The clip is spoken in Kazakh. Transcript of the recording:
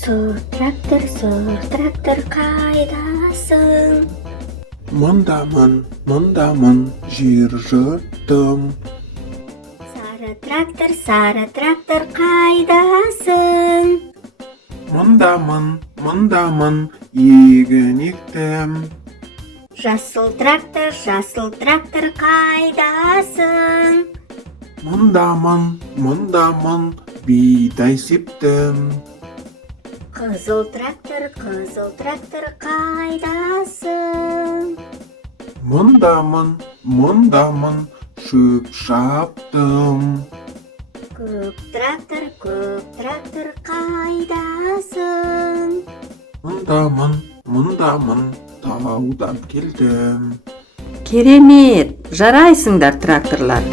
Sur трактор қайдасың? Мұндамын, жер жырттым. Сары трактор қайдасың? Мұндамын, егін ектім. Жасыл трактор қайдасың? Мұндамын, бидай септім. Қызыл трактор қайдасың? Мұндамын, шөп шаптым. Көк трактор қайдасың? Мұндамын, таудан келдім. Керемет, жарайсыңдар тракторлар.